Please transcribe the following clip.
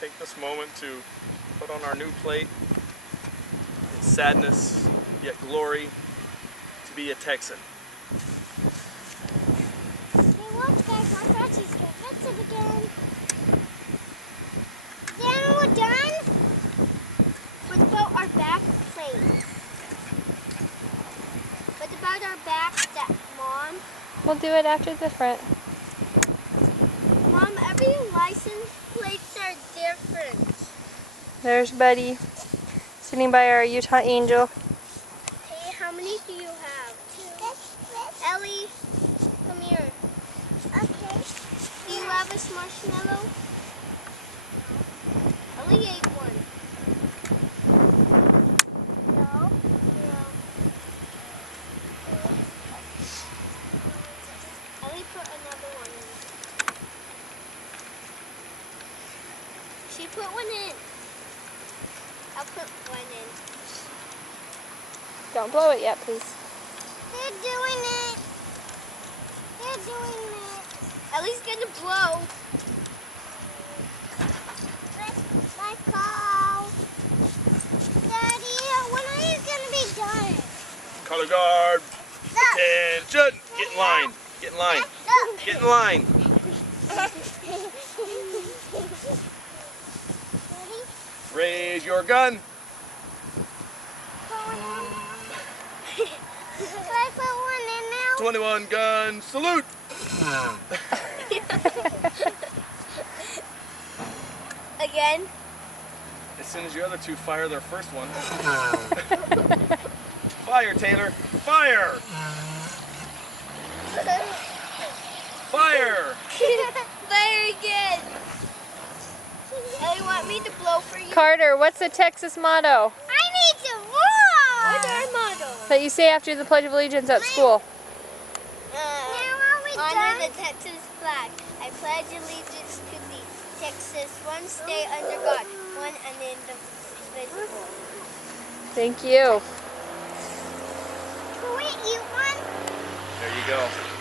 take this moment to put on our new plate. It's sadness, yet glory, to be a Texan. Hey, watch guys, my Frenchie's get mixed again. Then we're done with about our back plate. What about our back, Mom? We'll do it after the front. Mom, every license plates are different. There's Buddy, sitting by our Utah Angel. Hey, how many do you have? 2. Ellie, come here. Okay. Do you have a marshmallow? Ellie ate one. No? No. Ellie put another one in. She put one in. I'll put one in. Don't blow it yet, please. They're doing it. They're doing it. Ellie's gonna blow. My call. Daddy, when are you gonna be done? Color guard, attention! Get in line, get in line, get in line. Raise your gun. Can I put one in now? 21 gun, salute! Again? As soon as your other two fire their first one. Fire, Taylor, fire! Fire! Fire again! You want me to blow for you? Carter, what's the Texas motto I need to blow! What's our motto? that you say after the Pledge of Allegiance at school? Honor the Texas flag. I pledge allegiance to the Texas, one state under God, one and indivisible. Thank you. Can we eat one? There you go.